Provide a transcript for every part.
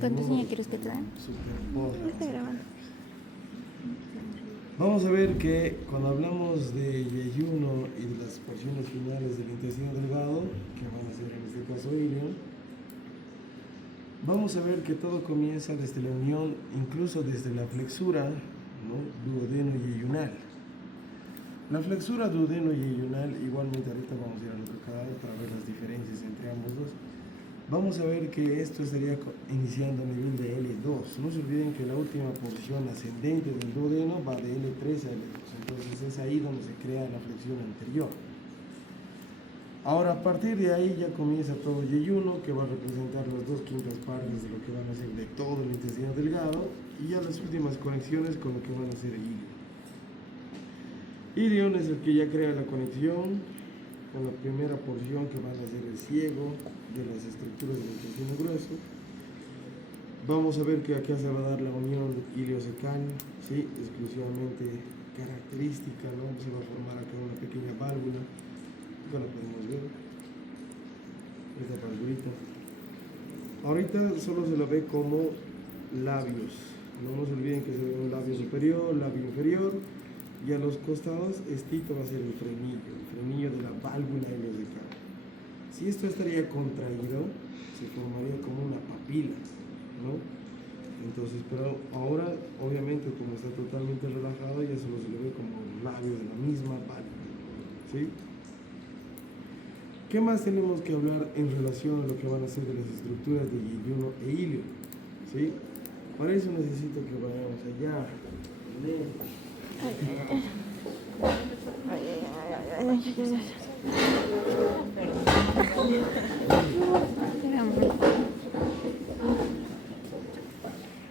¿Cuántos años quieres que te den? Está grabando. Vamos a ver que cuando hablamos de yeyuno y de las porciones finales del intestino delgado, que van a ser en este caso ilion, vamos a ver que todo comienza desde la unión, incluso desde la flexura, ¿no?, duodeno-yeyunal. La flexura duodeno-yeyunal, igualmente ahorita vamos a ir al otro cadáver para ver las diferencias entre ambos dos. Vamos a ver que esto estaría iniciando a nivel de L2. No se olviden que la última porción ascendente del duodeno va de L3 a L2. Entonces es ahí donde se crea la flexión anterior. Ahora, a partir de ahí ya comienza todo yeyuno, que va a representar las 2/5 partes de lo que van a ser de todo el intestino delgado, y ya las últimas conexiones con lo que van a ser ilion. Ilion es el que ya crea la conexión con la primera porción que van a ser el ciego de las estructuras del intestino grueso. Vamos a ver que acá se va a dar la unión iliocecal, ¿sí?, exclusivamente característica, ¿no? Se va a formar acá una pequeña válvula, acá la podemos ver, esta válvulita. Ahorita solo se la ve como labios, no nos olviden que se ve un labio superior, labio inferior, y a los costados estito va a ser el frenillo de la válvula iliocecal. Si esto estaría contraído, se formaría como una papila, ¿no? Entonces, pero ahora, obviamente, como está totalmente relajado, ya solo se le ve como un labio de la misma válvula, ¿sí? ¿Qué más tenemos que hablar en relación a lo que van a ser de las estructuras de yeyuno e ilion? ¿Sí? Para eso necesito que vayamos allá.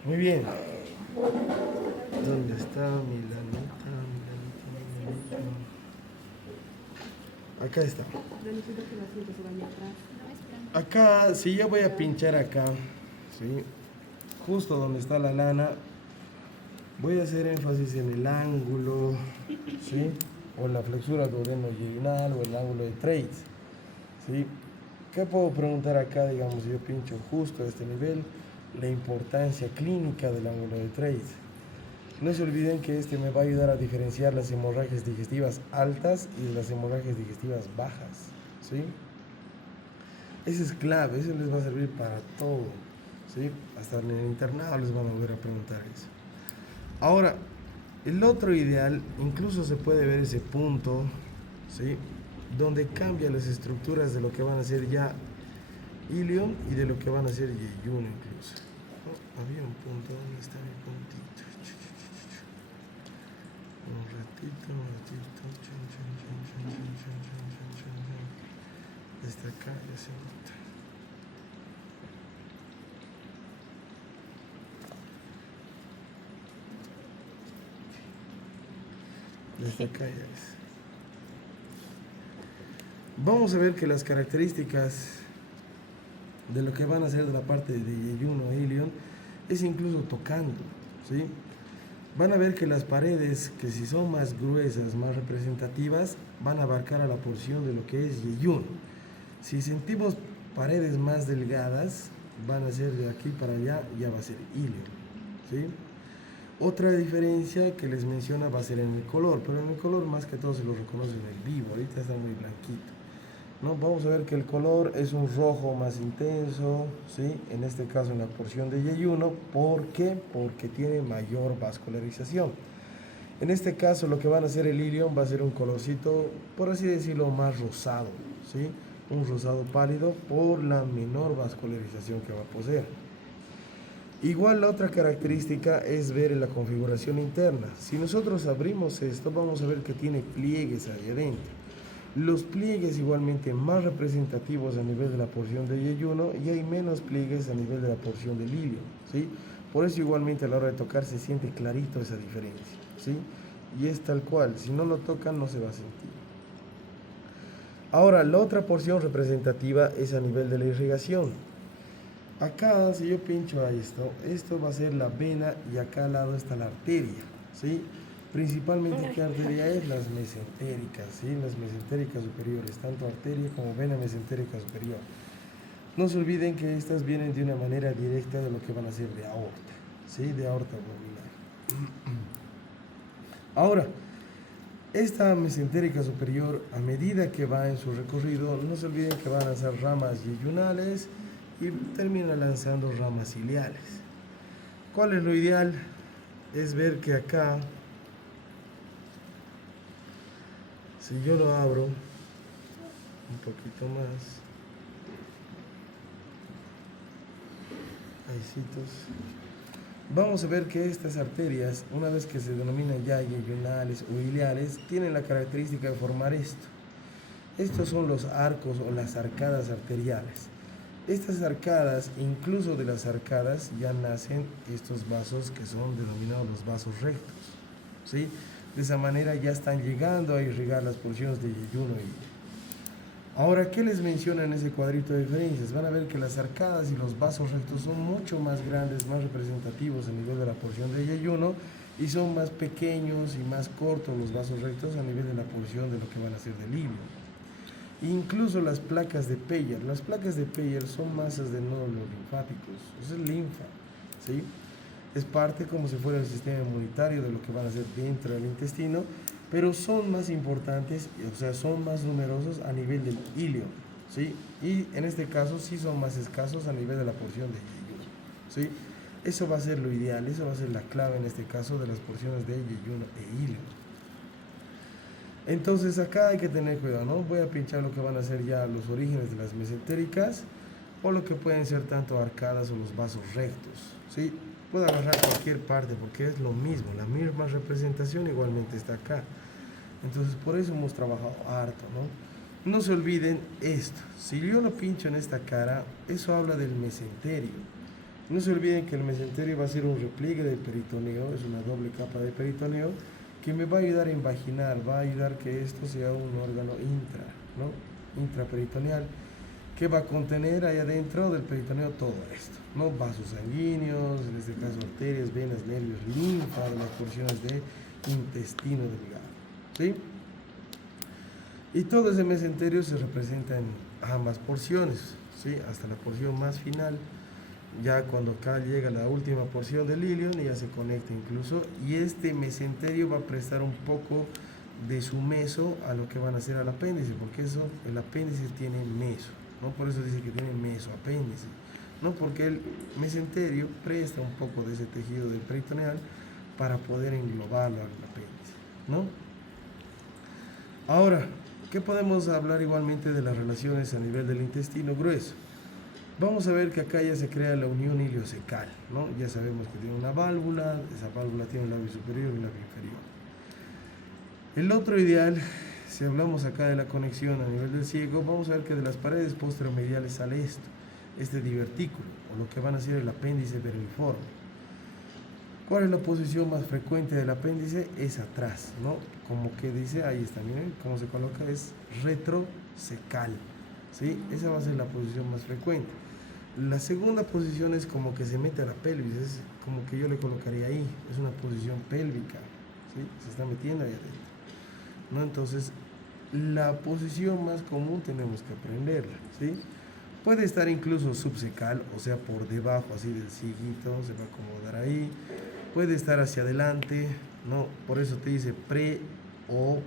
Muy bien. ¿Dónde está mi lanita? Acá está. Acá, si yo voy a pinchar acá, ¿sí?, justo donde está la lana, voy a hacer énfasis en el ángulo, ¿sí?, o la flexura duodeno-yeyunal o el ángulo de Treitz, ¿sí? ¿Qué puedo preguntar acá, digamos, si yo pincho justo a este nivel? La importancia clínica del ángulo de Treitz. No se olviden que este me va a ayudar a diferenciar las hemorragias digestivas altas y las hemorragias digestivas bajas, ¿sí? Eso es clave, eso les va a servir para todo, ¿sí? Hasta en el internado les van a volver a preguntar eso. Ahora, el otro ideal, incluso se puede ver ese punto, ¿sí?, donde cambia las estructuras de lo que van a ser ya ilion y de lo que van a ser yeyuno incluso. Oh, había un punto, ¿dónde está mi puntito? Un ratito. Desde acá ya se nota. Desde acá ya es. Vamos a ver que las características de lo que van a ser de la parte de yeyuno e ilion es incluso tocando, ¿sí? Van a ver que las paredes, que si son más gruesas, más representativas, van a abarcar a la porción de lo que es yeyuno. Si sentimos paredes más delgadas, van a ser de aquí para allá, ya va a ser ilion, ¿sí? Otra diferencia que les menciona va a ser en el color, pero en el color más que todo se lo reconoce en el vivo, ahorita está muy blanquito, ¿no? Vamos a ver que el color es un rojo más intenso, ¿sí?, en este caso en la porción de yeyuno. ¿Por qué? Porque tiene mayor vascularización. En este caso lo que van a hacer el ilion va a ser un colorcito, por así decirlo, más rosado, ¿sí?, un rosado pálido por la menor vascularización que va a poseer. Igual la otra característica es ver la configuración interna. Si nosotros abrimos esto, vamos a ver que tiene pliegues ahí adentro. Los pliegues igualmente más representativos a nivel de la porción de yeyuno, y hay menos pliegues a nivel de la porción del ilion, ¿sí? Por eso igualmente a la hora de tocar se siente clarito esa diferencia, ¿sí? Y es tal cual, si no lo tocan no se va a sentir. Ahora, la otra porción representativa es a nivel de la irrigación. Acá, si yo pincho a esto va a ser la vena, y acá al lado está la arteria, ¿sí? Principalmente, ¿qué arteria es? Las mesentéricas, ¿sí? Las mesentéricas superiores, tanto arteria como vena mesentérica superior. No se olviden que estas vienen de una manera directa de lo que van a ser de aorta, ¿sí? De aorta abdominal. Ahora, esta mesentérica superior, a medida que va en su recorrido, no se olviden que van a lanzar ramas yeyunales y termina lanzando ramas iliales. ¿Cuál es lo ideal? Es ver que acá, si yo lo abro un poquito más, vamos a ver que estas arterias, una vez que se denominan ya yeyunales o iliales, tienen la característica de formar esto. Estos son los arcos o las arcadas arteriales. Estas arcadas, incluso de las arcadas, ya nacen estos vasos que son denominados los vasos rectos, ¿sí? De esa manera ya están llegando a irrigar las porciones de yeyuno y... Ahora, ¿qué les menciona en ese cuadrito de diferencias? Van a ver que las arcadas y los vasos rectos son mucho más grandes, más representativos a nivel de la porción de yeyuno y son más pequeños y más cortos los vasos rectos a nivel de la porción de lo que van a ser del ilio. Incluso las placas de Peyer. Las placas de Peyer son masas de nódulos linfáticos, eso es linfa, ¿sí? Es parte como si fuera el sistema inmunitario de lo que van a ser dentro del intestino, pero son más importantes, o sea, son más numerosos a nivel del ilio, ¿sí? Y en este caso sí son más escasos a nivel de la porción de yeyuno, ¿sí? Eso va a ser lo ideal, eso va a ser la clave en este caso de las porciones de yeyuno e ilio. Entonces acá hay que tener cuidado, ¿no? Voy a pinchar lo que van a ser ya los orígenes de las mesentéricas o lo que pueden ser tanto arcadas o los vasos rectos, ¿sí? Puedo agarrar cualquier parte porque es lo mismo, la misma representación igualmente está acá. Entonces por eso hemos trabajado harto, ¿no? No se olviden esto, si yo lo pincho en esta cara, eso habla del mesenterio. No se olviden que el mesenterio va a ser un repliegue del peritoneo, es una doble capa de peritoneo, que me va a ayudar a invaginar, va a ayudar que esto sea un órgano intraperitoneal, que va a contener ahí adentro del peritoneo todo esto, ¿no? Vasos sanguíneos, en este caso arterias, venas, nervios, linfa, las porciones de intestino delgado, ¿sí? Y todo ese mesenterio se representa en ambas porciones, ¿sí? Hasta la porción más final. Ya cuando acá llega la última porción del ilion, ya se conecta incluso, y este mesenterio va a prestar un poco de su meso a lo que van a hacer al apéndice, porque eso, el apéndice tiene meso, ¿no? Por eso dice que tiene mesoapéndice, ¿no? Porque el mesenterio presta un poco de ese tejido del peritoneal para poder englobarlo al apéndice, ¿no? Ahora, ¿qué podemos hablar igualmente de las relaciones a nivel del intestino grueso? Vamos a ver que acá ya se crea la unión iliocecal, ¿no? Ya sabemos que tiene una válvula, esa válvula tiene un labio superior y un labio inferior. El otro ideal, si hablamos acá de la conexión a nivel del ciego, vamos a ver que de las paredes posteromediales sale esto, este divertículo, o lo que van a ser el apéndice vermiforme. ¿Cuál es la posición más frecuente del apéndice? Es atrás, ¿no? Como que dice, ahí está, miren cómo se coloca, es retrocecal, ¿sí? Esa va a ser la posición más frecuente. La segunda posición es como que se mete a la pelvis, es como que yo le colocaría ahí, es una posición pélvica, ¿sí? Se está metiendo ahí adentro, ¿no? Entonces, la posición más común tenemos que aprenderla, ¿sí? Puede estar incluso subcecal, o sea, por debajo así del cieguito, se va a acomodar ahí. Puede estar hacia adelante, ¿no? Por eso te dice pre o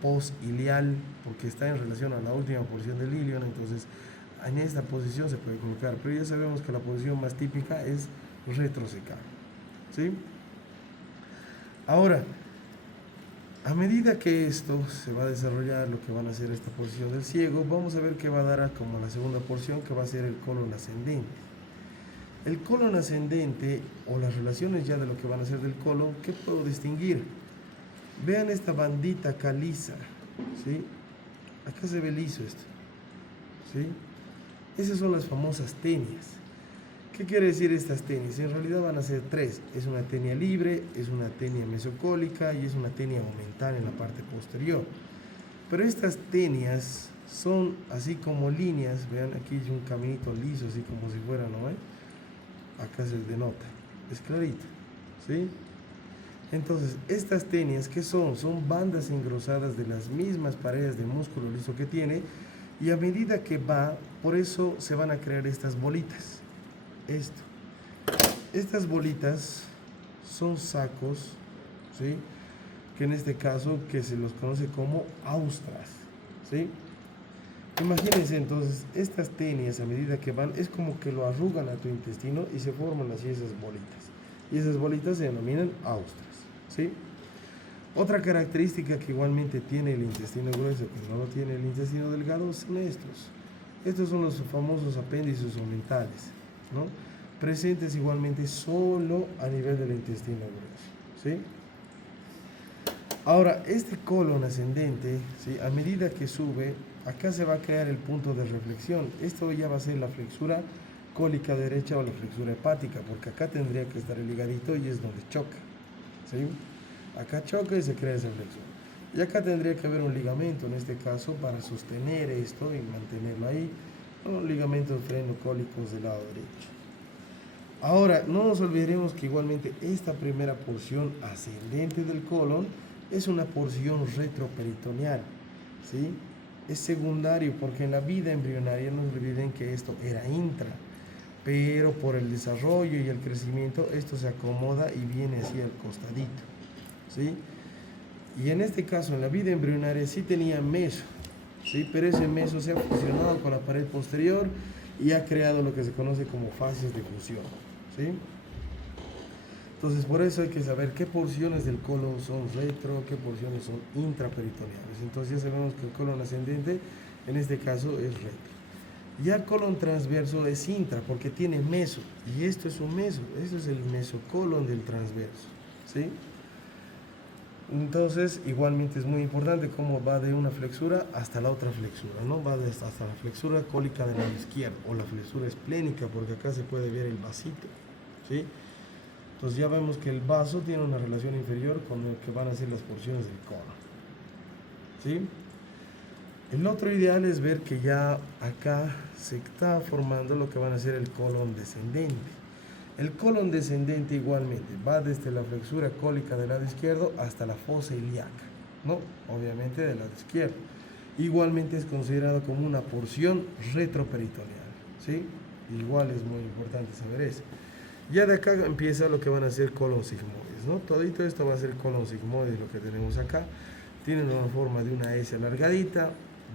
post ilial, porque está en relación a la última porción del ilion, entonces en esta posición se puede colocar, pero ya sabemos que la posición más típica es retrocecal, ¿sí? Ahora, a medida que esto se va a desarrollar, lo que van a ser esta posición del ciego, vamos a ver que va a dar como la segunda porción, que va a ser el colon ascendente. El colon ascendente, o las relaciones ya de lo que van a ser del colon, ¿qué puedo distinguir? Vean esta bandita acá lisa, ¿sí? Acá se ve liso esto, ¿sí? Esas son las famosas tenias. ¿Qué quiere decir estas tenias? En realidad van a ser tres. Es una tenia libre, es una tenia mesocólica y es una tenia aumental en la parte posterior. Pero estas tenias son así como líneas. Vean, aquí hay un caminito liso, así como si fuera, ¿no? Acá se denota. Es clarito, ¿sí? Entonces, estas tenias, ¿qué son? Son bandas engrosadas de las mismas paredes de músculo liso que tiene, Y a medida que va, por eso se van a crear estas bolitas. Estas bolitas son sacos, ¿sí? Que en este caso que se los conoce como austras, ¿sí? Imagínense entonces, estas tenias a medida que van, es como que lo arrugan a tu intestino y se forman así esas bolitas. Y esas bolitas se denominan austras, ¿sí? Otra característica que igualmente tiene el intestino grueso, que no lo tiene el intestino delgado, son estos. Estos son los famosos apéndices omentales, ¿no? Presentes igualmente solo a nivel del intestino grueso, ¿sí? Ahora, este colon ascendente, ¿sí? A medida que sube, acá se va a crear el punto de reflexión. Esto ya va a ser la flexura cólica derecha o la flexura hepática, porque acá tendría que estar el higadito y es donde choca, ¿sí? Acá choca y se crea esa flexión. Y acá tendría que haber un ligamento, en este caso, para sostener esto y mantenerlo ahí. Los ligamentos frenocólicos del lado derecho. Ahora, no nos olvidemos que igualmente esta primera porción ascendente del colon es una porción retroperitoneal, ¿sí? Es secundario porque en la vida embrionaria no se olviden que esto era intra, pero por el desarrollo y el crecimiento esto se acomoda y viene hacia el costadito, ¿sí? Y en este caso en la vida embrionaria sí tenía meso, ¿sí? Pero ese meso se ha fusionado con la pared posterior y ha creado lo que se conoce como fases de fusión, ¿sí? Entonces, por eso hay que saber qué porciones del colon son retro, qué porciones son intraperitoneales. Entonces, ya sabemos que el colon ascendente, en este caso, es retro. Ya el colon transverso es intra, porque tiene meso, y esto es un meso, esto es el mesocolon del transverso, ¿sí? Entonces, igualmente es muy importante cómo va de una flexura hasta la otra flexura, ¿no? Va hasta la flexura cólica del lado izquierdo, o la flexura esplénica, porque acá se puede ver el vasito, ¿sí? Entonces ya vemos que el vaso tiene una relación inferior con lo que van a ser las porciones del colon, ¿sí? El otro ideal es ver que ya acá se está formando lo que van a ser el colon descendente. El colon descendente igualmente va desde la flexura cólica del lado izquierdo hasta la fosa ilíaca, ¿no? Obviamente del lado izquierdo. Igualmente es considerado como una porción retroperitoneal, ¿sí? Igual es muy importante saber eso. Ya de acá empieza lo que van a ser colon sigmoides, ¿no? Todito esto va a ser colon sigmoides, lo que tenemos acá. Tiene una forma de una S alargadita,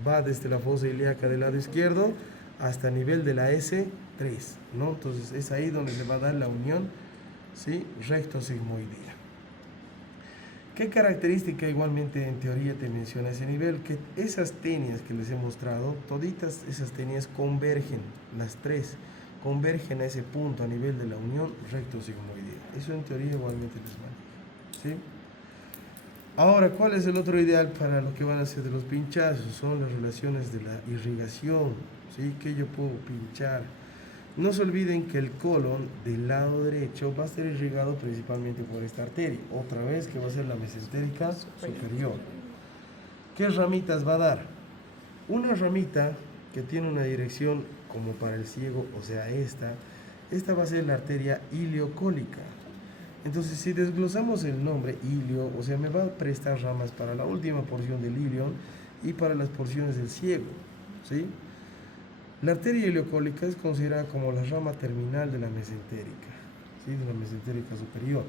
va desde la fosa ilíaca del lado izquierdo hasta el nivel de la S3, ¿no? Entonces es ahí donde le va a dar la unión, ¿sí? Recto sigmoidea. ¿Qué característica igualmente en teoría te menciona ese nivel? Que esas tenias que les he mostrado, toditas esas tenias convergen, las tres, convergen a ese punto a nivel de la unión recto sigmoidea. Eso en teoría igualmente les maneja, ¿sí? Ahora, ¿cuál es el otro ideal para lo que van a ser de los pinchazos? Son las relaciones de la irrigación, ¿sí? Que yo puedo pinchar. No se olviden que el colon del lado derecho va a ser irrigado principalmente por esta arteria, otra vez que va a ser la mesentérica superior. ¿Qué ramitas va a dar? Una ramita que tiene una dirección como para el ciego, o sea, esta va a ser la arteria iliocólica. Entonces, si desglosamos el nombre ilio, o sea, me va a prestar ramas para la última porción del ilion y para las porciones del ciego, ¿sí? La arteria iliocólica es considerada como la rama terminal de la mesentérica, ¿sí? De la mesentérica superior.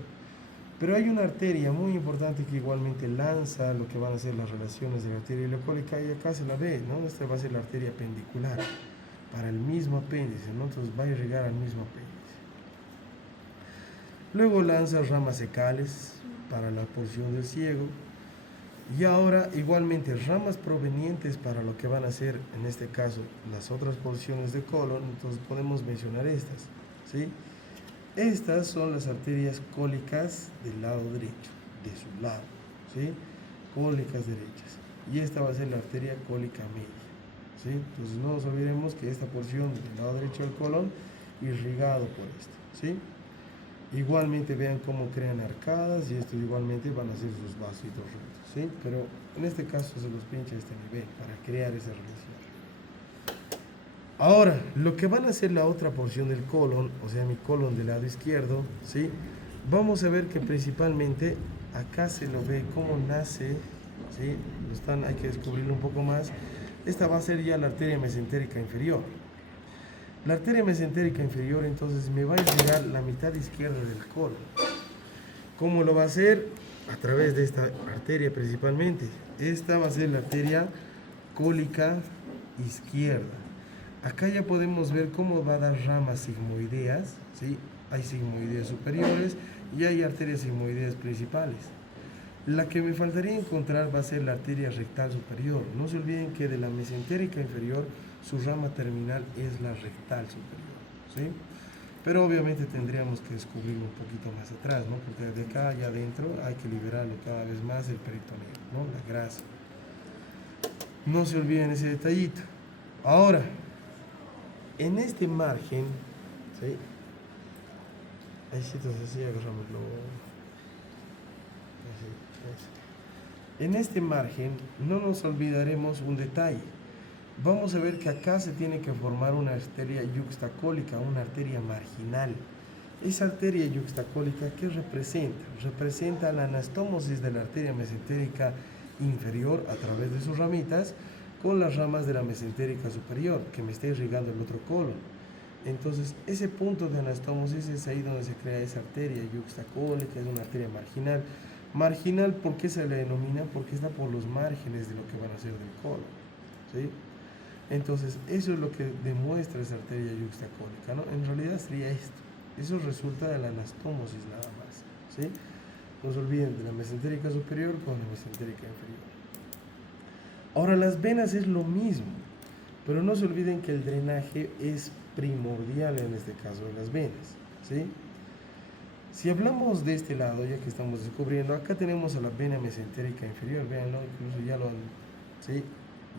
Pero hay una arteria muy importante que igualmente lanza lo que van a ser las relaciones de la arteria iliocólica, y acá se la ve, ¿no? Esta va a ser la arteria pendicular para el mismo apéndice, ¿no? Entonces va a irrigar al mismo apéndice. Luego lanza ramas secales para la porción del ciego. Y ahora igualmente ramas provenientes para lo que van a ser, en este caso, las otras porciones de colon. Entonces podemos mencionar estas, ¿sí? Estas son las arterias cólicas del lado derecho, de su lado, ¿sí? Cólicas derechas. Y esta va a ser la arteria cólica media, ¿sí? Entonces no nos olvidemos que esta porción del lado derecho del colon, irrigado por esto, ¿sí? Igualmente vean cómo crean arcadas, y esto igualmente van a ser sus vasitos rotos, ¿sí? Pero en este caso se los pincha a este nivel para crear esa relación. Ahora, lo que van a ser la otra porción del colon, o sea, mi colon del lado izquierdo, ¿sí? Vamos a ver que principalmente acá se lo ve cómo nace, ¿sí? Hay que descubrirlo un poco más. esta va a ser ya la arteria mesentérica inferior. La arteria mesentérica inferior entonces me va a llegar la mitad izquierda del colon. ¿Cómo lo va a hacer? A través de esta arteria principalmente. Esta va a ser la arteria cólica izquierda. Acá ya podemos ver cómo va a dar ramas sigmoideas, ¿sí? Hay sigmoideas superiores y hay arterias sigmoideas principales. La que me faltaría encontrar va a ser la arteria rectal superior. No se olviden que de la mesentérica inferior su rama terminal es la rectal superior, ¿sí? Pero obviamente tendríamos que descubrirlo un poquito más atrás, ¿no? Porque de acá allá adentro hay que liberarlo cada vez más el peritoneo, ¿no? La grasa. No se olviden ese detallito. Ahora, en este margen, ¿sí? Ahí sí, entonces así agarrámoslo. Así. En este margen no nos olvidaremos un detalle. Vamos a ver que acá se tiene que formar una arteria yuxtacólica, una arteria marginal. Esa arteria yuxtacólica, ¿qué representa? Representa la anastomosis de la arteria mesentérica inferior a través de sus ramitas con las ramas de la mesentérica superior, que me está irrigando el otro colon. Entonces, ese punto de anastomosis es ahí donde se crea esa arteria yuxtacólica, es una arteria marginal. Marginal, ¿por qué se le denomina? Porque está por los márgenes de lo que van a ser del colon, ¿sí? Entonces, eso es lo que demuestra esa arteria yuxtacólica, ¿no? En realidad sería esto. Eso resulta de la anastomosis nada más, ¿sí? No se olviden de la mesentérica superior con la mesentérica inferior. Ahora, las venas es lo mismo, pero no se olviden que el drenaje es primordial en este caso de las venas, ¿sí? Si hablamos de este lado, ya que estamos descubriendo, acá tenemos a la vena mesentérica inferior, véanlo, incluso ya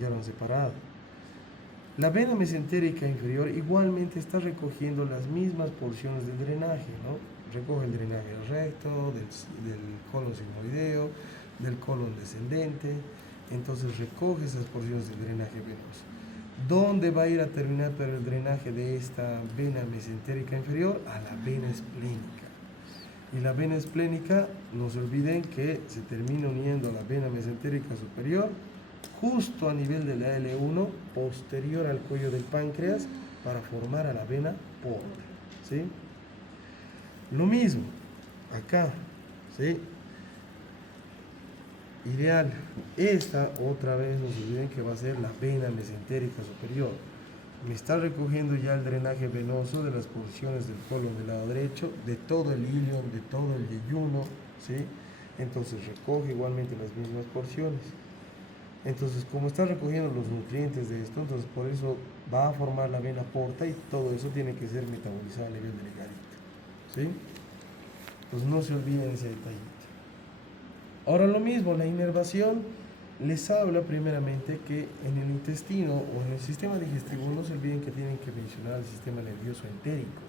lo han separado. La vena mesentérica inferior igualmente está recogiendo las mismas porciones del drenaje, ¿no? Recoge el drenaje recto, del colon sigmoideo, del colon descendente, entonces recoge esas porciones del drenaje venoso. ¿Dónde va a ir a terminar el drenaje de esta vena mesentérica inferior? A la vena esplénica. Y la vena esplénica, no se olviden que se termina uniendo a la vena mesentérica superior justo a nivel de la L1, posterior al cuello del páncreas, para formar a la vena porta, ¿sí? Lo mismo, acá, ¿sí? Ideal, esta otra vez no se olviden que va a ser la vena mesentérica superior. Me está recogiendo ya el drenaje venoso de las porciones del colon del lado derecho, de todo el ilion, de todo el yeyuno, ¿sí? Entonces recoge igualmente las mismas porciones. Entonces, como está recogiendo los nutrientes de esto, entonces por eso va a formar la vena porta y todo eso tiene que ser metabolizado a nivel del hígado, ¿sí? Pues no se olviden ese detallito. Ahora lo mismo, la inervación les habla primeramente que en el intestino o en el sistema digestivo no se olviden que tienen que mencionar el sistema nervioso entérico,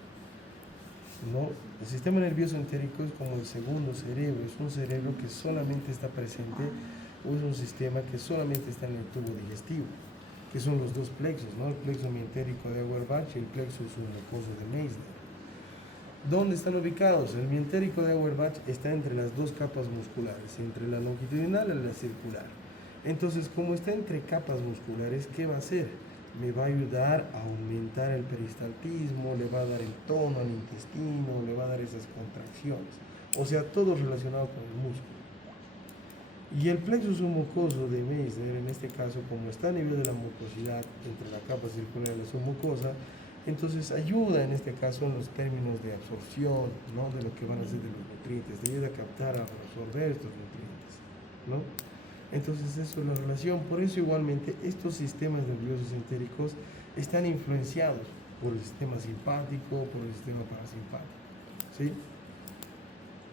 ¿no? El sistema nervioso entérico es como el segundo cerebro, es un cerebro que solamente está presente o es un sistema que solamente está en el tubo digestivo, que son los dos plexos, ¿no? El plexo mientérico de Auerbach y el plexo submucoso de Meissner. ¿Dónde están ubicados? El mientérico de Auerbach está entre las dos capas musculares, entre la longitudinal y la circular. Entonces, como está entre capas musculares, ¿qué va a hacer? Me va a ayudar a aumentar el peristaltismo, le va a dar el tono al intestino, le va a dar esas contracciones. O sea, todo relacionado con el músculo. Y el plexo submucoso de Meissner, en este caso, como está a nivel de la mucosidad entre la capa circular y la submucosa, entonces ayuda en este caso en los términos de absorción, ¿no? De lo que van a ser de los nutrientes, te ayuda a captar, a absorber estos nutrientes, ¿no? Entonces eso es la relación. Por eso igualmente estos sistemas nerviosos entéricos están influenciados por el sistema simpático, por el sistema parasimpático, ¿sí?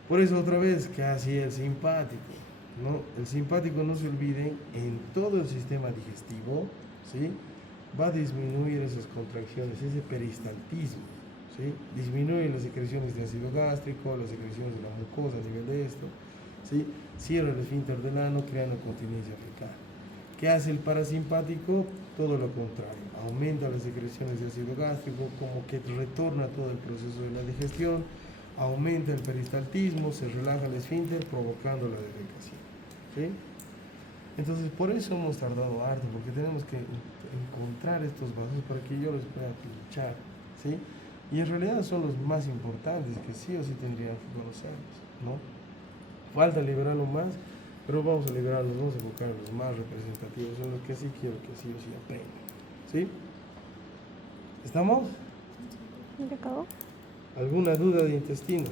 Por eso otra vez, ¿qué hacía el simpático? ¿No? El simpático, no se olviden, en todo el sistema digestivo, ¿sí? Va a disminuir esas contracciones, ese peristaltismo, ¿sí? Disminuye las secreciones de ácido gástrico, las secreciones de la mucosa a nivel de esto, ¿sí? Cierra el esfínter del ano creando continencia fecal. ¿Qué hace el parasimpático? Todo lo contrario, aumenta las secreciones de ácido gástrico, como que retorna todo el proceso de la digestión, aumenta el peristaltismo, se relaja el esfínter provocando la defecación, ¿sí? Entonces, por eso hemos tardado harto, porque tenemos que encontrar estos vasos para que yo los pueda pinchar, ¿sí? Y en realidad son los más importantes que sí o sí tendrían que conocerlos, ¿no? Falta liberarlo más, pero vamos a liberarlos, vamos a enfocar en los más representativos, en los que sí quiero que sí o sí aprendan, ¿sí? ¿Estamos? ¿Ya acabó? ¿Alguna duda de intestino?